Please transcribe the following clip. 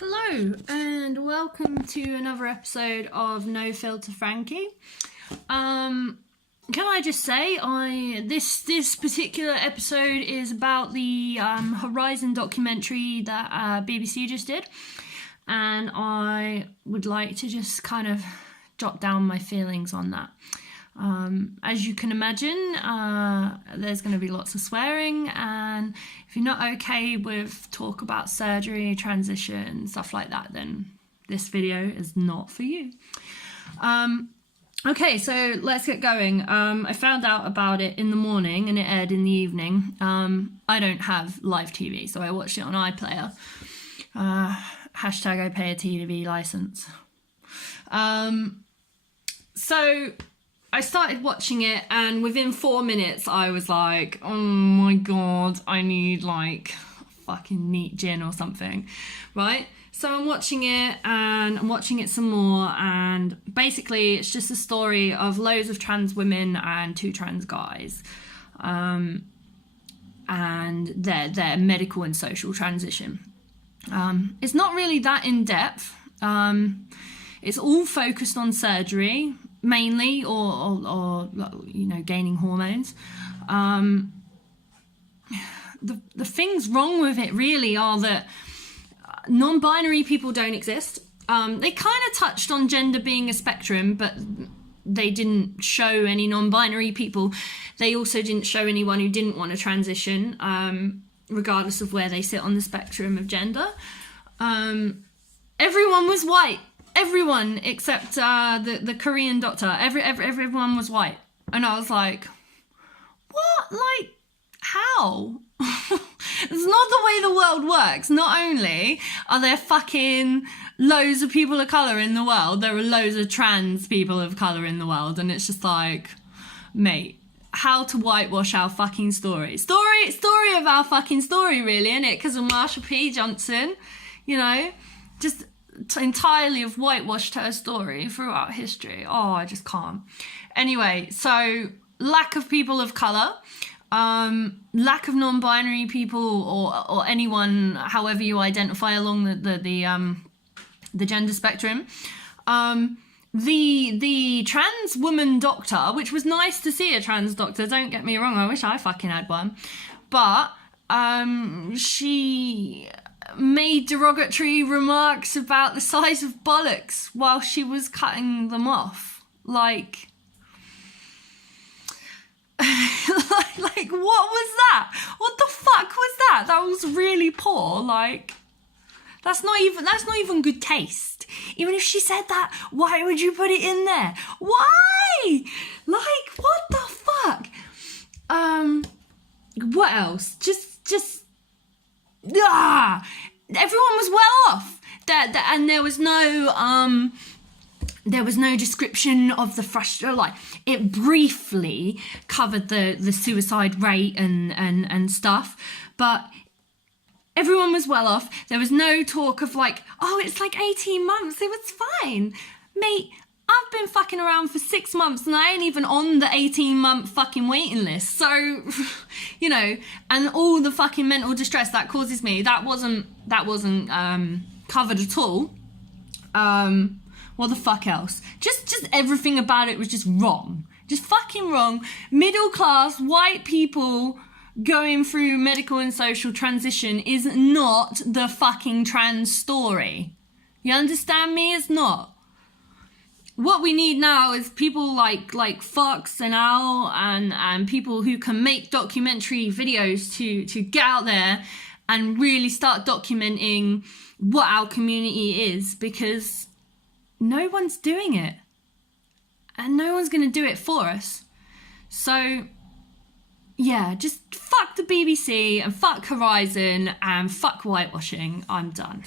Hello and welcome to another episode of No Filter Frankie. Can I just say, this particular episode is about the Horizon documentary that BBC just did, and I would like to just kind of jot down my feelings on that. As you can imagine, there's going to be lots of swearing, and if you're not okay with talk about surgery, transition, stuff like that, then this video is not for you. Okay, so let's get going. I found out about it in the morning and it aired in the evening. I don't have live TV, so I watched it on iPlayer. Hashtag I pay a TV license. So I started watching it, and within 4 minutes I was like, oh my god, I need like fucking neat gin or something, right? So I'm watching it and I'm watching it some more, and basically it's just a story of loads of trans women and 2 trans guys, and their medical and social transition. It's not really that in depth. It's all focused on surgery mainly, or you know, gaining hormones. The things wrong with it really are that non-binary people don't exist. They kind of touched on gender being a spectrum, but they didn't show any non-binary people. They also didn't show anyone who didn't want to transition, regardless of where they sit on the spectrum of gender. Everyone was white. Everyone except the Korean doctor. Everyone was white. And I was like, what? Like, how? It's not the way the world works. Not only are there fucking loads of people of colour in the world, there are loads of trans people of colour in the world, and it's just like, mate, how to whitewash our fucking story. Story of our fucking story, really, innit? Because of Marsha P. Johnson, you know, just entirely have whitewashed her story throughout history. Oh, I just can't. Anyway, so lack of people of colour, lack of non-binary people, or anyone, however you identify along the gender spectrum. The trans woman doctor, which was nice to see a trans doctor, don't get me wrong, I wish I fucking had one, but she made derogatory remarks about the size of bollocks while she was cutting them off. Like, like what was that? What the fuck was that? That was really poor. Like, that's not even good taste. Even if she said that, why would you put it in there? Why? Like, what the fuck? What else? Just everyone was well off. And there was no description of the frustration. Like, it briefly covered the suicide rate and stuff, but everyone was well off. There was no talk of like, oh, it's like 18 months. It was fine. Mate, I've been fucking around for 6 months and I ain't even on the 18-month fucking waiting list. So, you know, and all the fucking mental distress that causes me, that wasn't covered at all. What the fuck else? Just everything about it was just wrong. Just fucking wrong. Middle class white people going through medical and social transition is not the fucking trans story. You understand me? It's not. What we need now is people like Fox and Al and people who can make documentary videos to get out there and really start documenting what our community is, because no one's doing it. And no one's going to do it for us. So, yeah, just fuck the BBC and fuck Horizon and fuck whitewashing. I'm done.